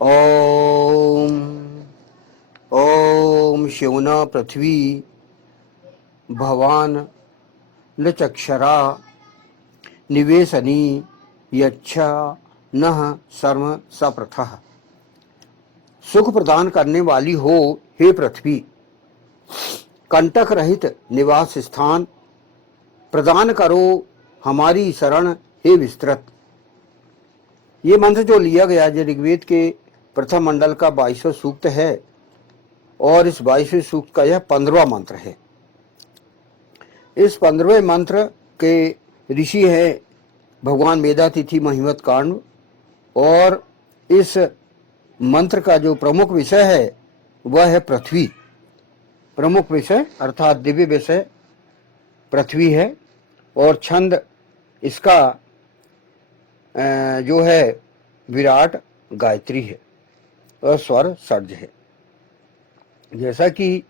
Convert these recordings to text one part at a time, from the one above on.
ओम ओम शिवना पृथ्वी भवान लचक्षरा निवेशनी यच्छा नः सर्व सप्रथः। सुख प्रदान करने वाली हो हे पृथ्वी, कंटक रहित निवास स्थान प्रदान करो हमारी शरण हे विस्तृत। ये मंत्र जो लिया गया जो ऋग्वेद के प्रथम मंडल का 22वां सूक्त है और इस 22वें सूक्त का यह 15वां मंत्र है। इस 15वें मंत्र के ऋषि है भगवान वेदातिथि महिमत कांड और इस मंत्र का जो प्रमुख विषय है वह है पृथ्वी। प्रमुख विषय अर्थात दिव्य विषय पृथ्वी है और छंद इसका जो है विराट गायत्री है और स्वर षड्ज है। जैसा कि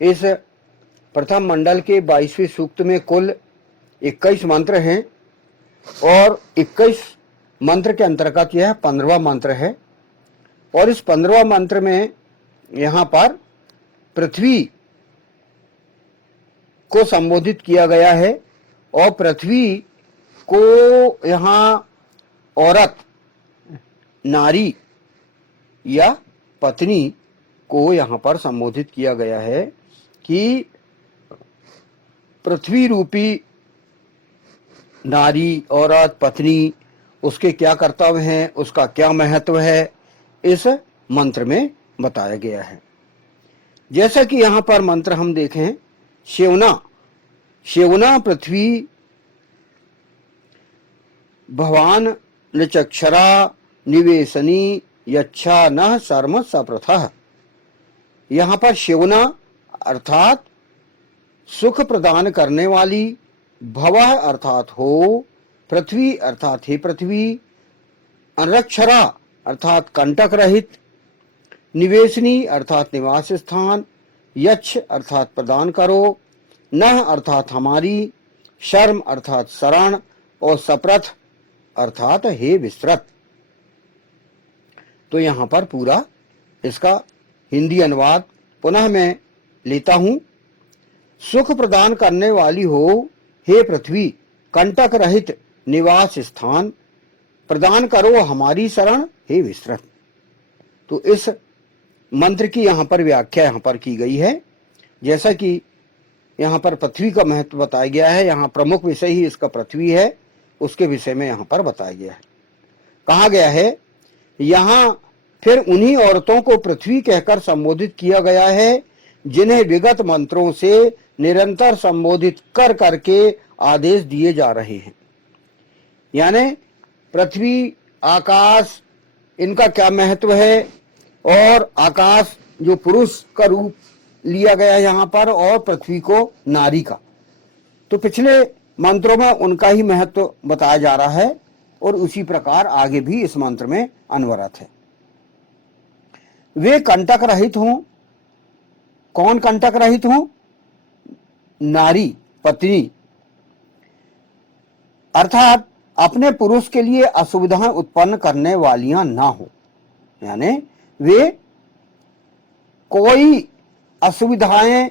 इस प्रथम मंडल के 22वें सूक्त में कुल 21 मंत्र हैं और 21 मंत्र के अंतर्गत यह 15वां मंत्र है और इस 15वां मंत्र में यहाँ पर पृथ्वी को संबोधित किया गया है और पृथ्वी को यहाँ औरत, नारी या पत्नी को यहाँ पर संबोधित किया गया है कि पृथ्वी रूपी नारी, औरत, पत्नी, उसके क्या कर्तव्य हैं, उसका क्या महत्व है, इस मंत्र में बताया गया है। जैसा कि यहाँ पर मंत्र हम देखें, शिवना शिवना पृथ्वी भवान लचक्षरा निवेशनी यच्छा नः सर्व सप्रथः। यहाँ पर शिवना अर्थात सुख प्रदान करने वाली, भवः अर्थात हो, पृथ्वी अर्थात हे पृथ्वी, अनक्षरा अर्थात कंटक रहित, निवेशनी अर्थात निवास स्थान, यच्छ अर्थात प्रदान करो, नः अर्थात हमारी, शर्म अर्थात शरण और सप्रथ अर्थात हे विस्तृत। तो यहाँ पर पूरा इसका हिंदी अनुवाद पुनः मैं लेता हूं। सुख प्रदान करने वाली हो हे पृथ्वी, कंटक रहित निवास स्थान प्रदान करो हमारी शरण हे विस्तृत। तो इस मंत्र की यहाँ पर व्याख्या यहाँ पर की गई है। जैसा कि यहाँ पर पृथ्वी का महत्व बताया गया है, यहाँ प्रमुख विषय ही इसका पृथ्वी है, उसके विषय में यहाँ पर बताया गया है। कहा गया है यहाँ फिर उन्हीं औरतों को पृथ्वी कहकर संबोधित किया गया है जिन्हें विगत मंत्रों से निरंतर संबोधित कर करके आदेश दिए जा रहे हैं। यानी पृथ्वी, आकाश, इनका क्या महत्व है और आकाश जो पुरुष का रूप लिया गया है यहाँ पर और पृथ्वी को नारी का, तो पिछले मंत्रों में उनका ही महत्व बताया जा रहा है और उसी प्रकार आगे भी इस मंत्र में अनवरत है। वे कंटक रहित हों। कौन कंटक रहित हों? नारी, पत्नी, अर्थात अपने पुरुष के लिए असुविधाएं उत्पन्न करने वालियां ना हो। यानी वे कोई असुविधाएं,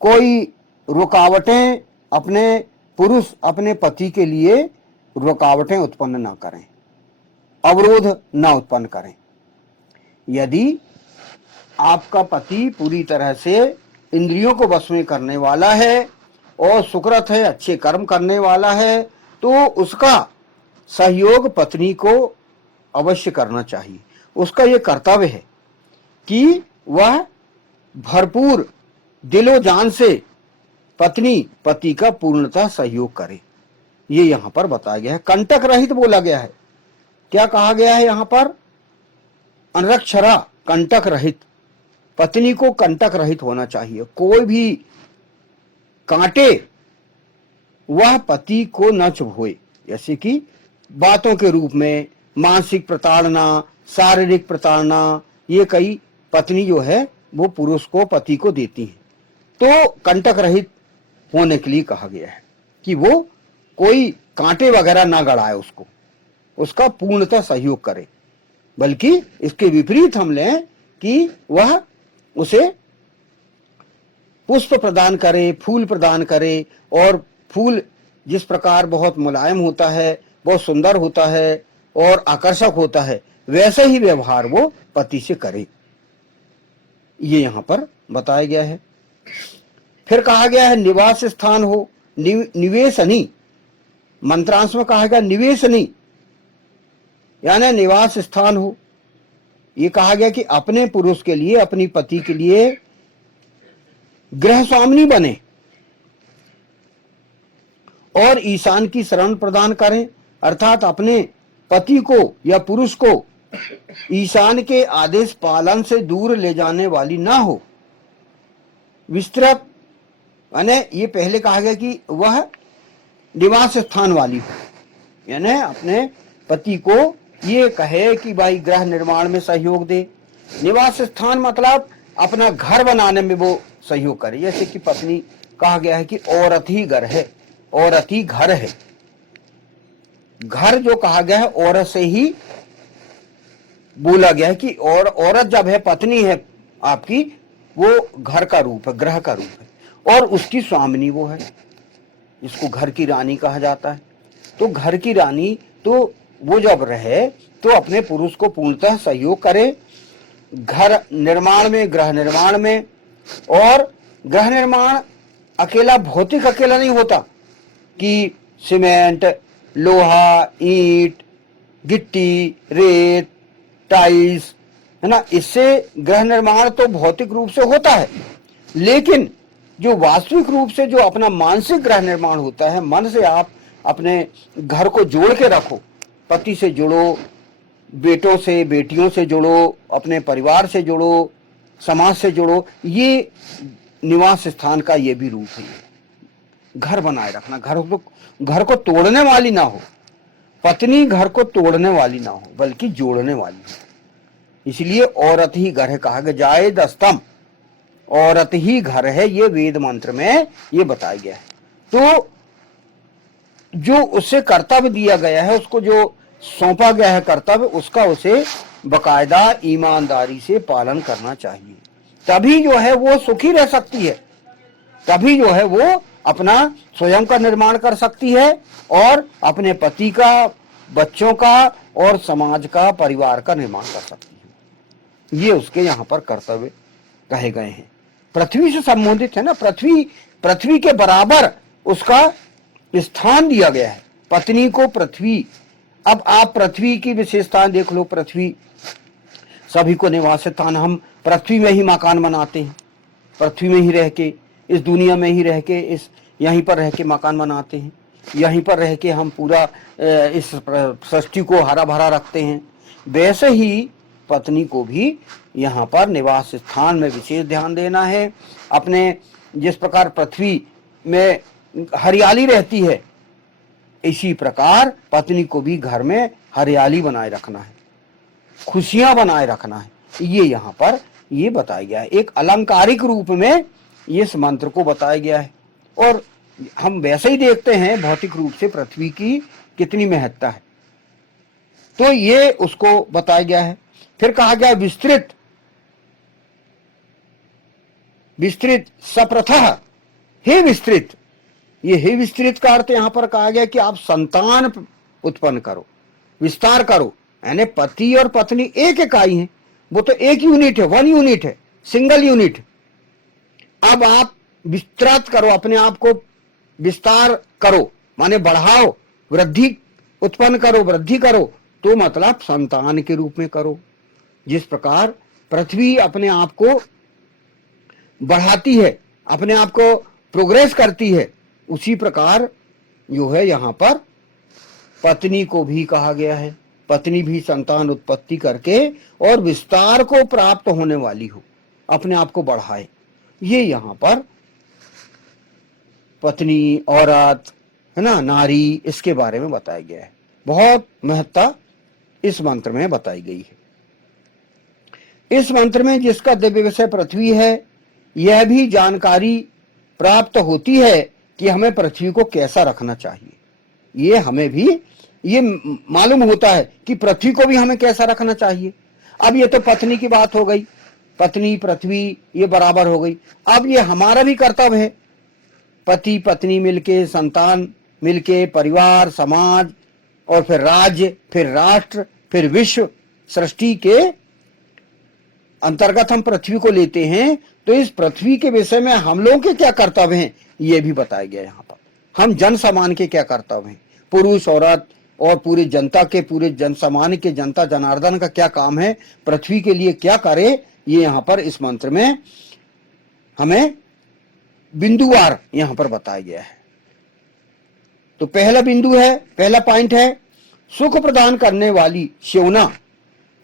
कोई रुकावटें अपने पुरुष, अपने पति के लिए रुकावटें उत्पन्न ना करें, अवरोध ना उत्पन्न करें। यदि आपका पति पूरी तरह से इंद्रियों को वश में करने वाला है और सुकृत है, अच्छे कर्म करने वाला है, तो उसका सहयोग पत्नी को अवश्य करना चाहिए। उसका ये कर्तव्य है कि वह भरपूर दिलो जान से पत्नी, पति का पूर्णतः सहयोग करे। ये यहाँ पर बताया गया है। कंटक रहित बोला गया है। क्या कहा गया है यहाँ पर? अनक्षरा, कंटक रहित। पत्नी को कंटक रहित होना चाहिए। कोई भी कांटे वह पति को न चुभोए, जैसे कि बातों के रूप में मानसिक प्रताड़ना, शारीरिक प्रताड़ना, ये कई पत्नी जो है वो पुरुष को, पति को देती है। तो कंटक रहित होने के लिए कहा गया है कि वो कोई कांटे वगैरह ना गड़ाए, उसको, उसका पूर्णतः सहयोग करे। बल्कि इसके विपरीत हम लें कि वह उसे पुष्प प्रदान करे, फूल प्रदान करे। और फूल जिस प्रकार बहुत मुलायम होता है, बहुत सुंदर होता है और आकर्षक होता है, वैसे ही व्यवहार वो पति से करे, ये यहां पर बताया गया है। फिर कहा गया है निवास स्थान हो, निवेशनी, मंत्रांश में कहा गया निवेशनी, यानी निवास स्थान हो। ये कहा गया कि अपने पुरुष के लिए, अपनी पति के लिए गृह स्वामिनी बने और ईशान की शरण प्रदान करें, अर्थात अपने पति को या पुरुष को ईशान के आदेश पालन से दूर ले जाने वाली ना हो। विस्तृत यानी ये पहले कहा गया कि वह निवास स्थान वाली हो, यानी अपने पति को ये कहे कि भाई गृह निर्माण में सहयोग दे। निवास स्थान मतलब अपना घर बनाने में वो सहयोग करे। जैसे कि पत्नी कहा गया है कि औरत ही घर है, औरत ही घर है। घर जो कहा गया है औरत से ही बोला गया है कि और औरत जब है, पत्नी है आपकी, वो घर का रूप है, ग्रह का रूप है, और उसकी स्वामिनी वो है, इसको घर की रानी कहा जाता है। तो घर की रानी तो वो जब रहे तो अपने पुरुष को पूर्णतः सहयोग करे घर निर्माण में, गृह निर्माण में। और गृह निर्माण अकेला, भौतिक अकेला नहीं होता कि सीमेंट, लोहा, ईंट, गिट्टी, रेत, टाइल्स, है ना, इससे गृह निर्माण तो भौतिक रूप से होता है, लेकिन जो वास्तविक रूप से जो अपना मानसिक गृह निर्माण होता है, मन से आप अपने घर को जोड़ के रखो, पति से जुड़ो, बेटों से, बेटियों से जुड़ो, अपने परिवार से जुड़ो, समाज से जुड़ो, ये निवास स्थान का ये भी रूप है। घर बनाए रखना, घर को तोड़ने वाली ना हो, पत्नी घर को तोड़ने वाली ना हो बल्कि जोड़ने वाली हो। इसलिए औरत ही घर है कहा गया, जाए दस्तम, औरत ही घर है, ये वेद मंत्र में ये बताया गया है। तो जो उसे कर्तव्य दिया गया है, उसको जो सौंपा गया है कर्तव्य, उसका उसे बकायदा ईमानदारी से पालन करना चाहिए। तभी जो है वो सुखी रह सकती है, तभी जो है वो अपना स्वयं का निर्माण कर सकती है और अपने पति का, बच्चों का और समाज का, परिवार का निर्माण कर सकती है। ये उसके यहाँ पर कर्तव्य कहे गए हैं। पृथ्वी से संबंधित है ना, पृथ्वी के बराबर उसका स्थान दिया गया है पत्नी को। पृथ्वी, अब आप पृथ्वी की विशेषताएं देख लो। पृथ्वी सभी को निवास स्थान, हम पृथ्वी में ही मकान बनाते हैं, पृथ्वी में ही रह के, इस दुनिया में ही रह के, इस यहीं पर रह के मकान बनाते हैं, यहीं पर रह के हम पूरा इस सृष्टि को हरा भरा रखते हैं। वैसे ही पत्नी को भी यहाँ पर निवास स्थान में विशेष ध्यान देना है। अपने जिस प्रकार पृथ्वी में हरियाली रहती है, इसी प्रकार पत्नी को भी घर में हरियाली बनाए रखना है, खुशियां बनाए रखना है। ये यहाँ पर ये बताया गया है, एक अलंकारिक रूप में इस मंत्र को बताया गया है। और हम वैसे ही देखते हैं भौतिक रूप से पृथ्वी की कितनी महत्ता है, तो ये उसको बताया गया है। फिर कहा गया विस्तृत, विस्तृत सप्रथः, हे विस्तृत। ये हे विस्तृत का अर्थ यहां पर कहा गया कि आप संतान उत्पन्न करो, विस्तार करो, यानी पति और पत्नी एक इकाई है, वो तो एक यूनिट है, वन यूनिट है, सिंगल यूनिट। अब आप विस्तृत करो, अपने आप को विस्तार करो, माने बढ़ाओ, वृद्धि उत्पन्न करो, वृद्धि करो, तो मतलब संतान के रूप में करो। जिस प्रकार पृथ्वी अपने आप को बढ़ाती है, अपने आप को प्रोग्रेस करती है, उसी प्रकार जो है यहाँ पर पत्नी को भी कहा गया है, पत्नी भी संतान उत्पत्ति करके और विस्तार को प्राप्त होने वाली हो, अपने आप को बढ़ाए। ये यहाँ पर पत्नी, औरत, है ना, नारी, इसके बारे में बताया गया है। बहुत महत्ता इस मंत्र में बताई गई है। इस मंत्र में जिसका दिव्य विषय पृथ्वी है, यह भी जानकारी प्राप्त होती है कि हमें पृथ्वी को कैसा रखना चाहिए। ये हमें भी ये मालूम होता है कि पृथ्वी को भी हमें कैसा रखना चाहिए। अब ये तो पत्नी की बात हो गई, पत्नी पृथ्वी ये बराबर हो गई। अब ये हमारा भी कर्तव्य है, पति पत्नी मिलके, संतान मिलके, परिवार, समाज और फिर राज्य, फिर राष्ट्र, फिर विश्व सृष्टि के अंतर्गत हम पृथ्वी को लेते हैं। तो इस पृथ्वी के विषय में हम लोगों के क्या कर्तव्य हैं ये भी बताया गया यहाँ पर। हम जन सामान्य के क्या कर्तव्य हैं, पुरुष औरत और पूरी जनता के, पूरे जन सामान्य के, जनता जनार्दन का क्या काम है, पृथ्वी के लिए क्या करे, ये यहाँ पर इस मंत्र में हमें बिंदुवार यहाँ पर बताया गया है। तो पहला बिंदु है, पहला पॉइंट है, सुख प्रदान करने वाली श्योना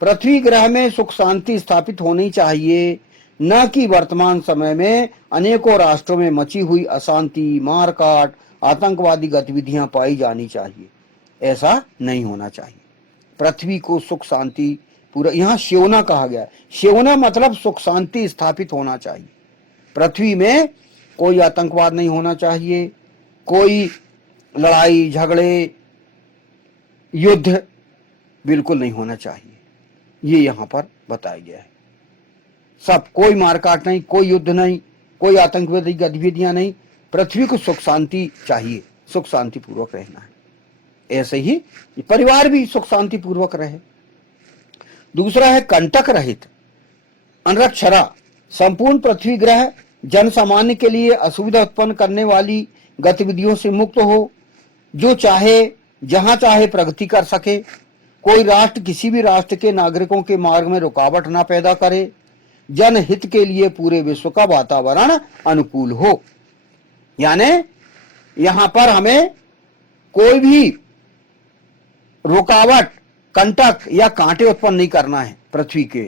पृथ्वी ग्रह में सुख शांति स्थापित होनी चाहिए, न कि वर्तमान समय में अनेकों राष्ट्रों में मची हुई अशांति, मारकाट, आतंकवादी गतिविधियां पाई जानी चाहिए। ऐसा नहीं होना चाहिए। पृथ्वी को सुख शांति पूरा, यहाँ श्योना कहा गया है। श्योना मतलब सुख शांति स्थापित होना चाहिए। पृथ्वी में कोई आतंकवाद नहीं होना चाहिए, कोई लड़ाई झगड़े युद्ध बिल्कुल नहीं होना चाहिए, ये यहाँ पर बताया गया है। सब, कोई मारकाट नहीं, कोई युद्ध नहीं, कोई आतंकवादी गतिविधियां नहीं, पृथ्वी को सुख शांति चाहिए, सुख शांति पूर्वक रहना है। ऐसे ही परिवार भी सुख शांति पूर्वक रहे। दूसरा है कंटक रहित अनरक्षरा, संपूर्ण पृथ्वी ग्रह जन सामान्य के लिए असुविधा उत्पन्न करने वाली गतिविधियों से मुक्त हो, जो चाहे जहां चाहे प्रगति कर सके, कोई राष्ट्र किसी भी राष्ट्र के नागरिकों के मार्ग में रुकावट ना पैदा करे, जनहित के लिए पूरे विश्व का वातावरण अनुकूल हो। यानी यहां पर हमें कोई भी रुकावट, कंटक या कांटे उत्पन्न नहीं करना है पृथ्वी के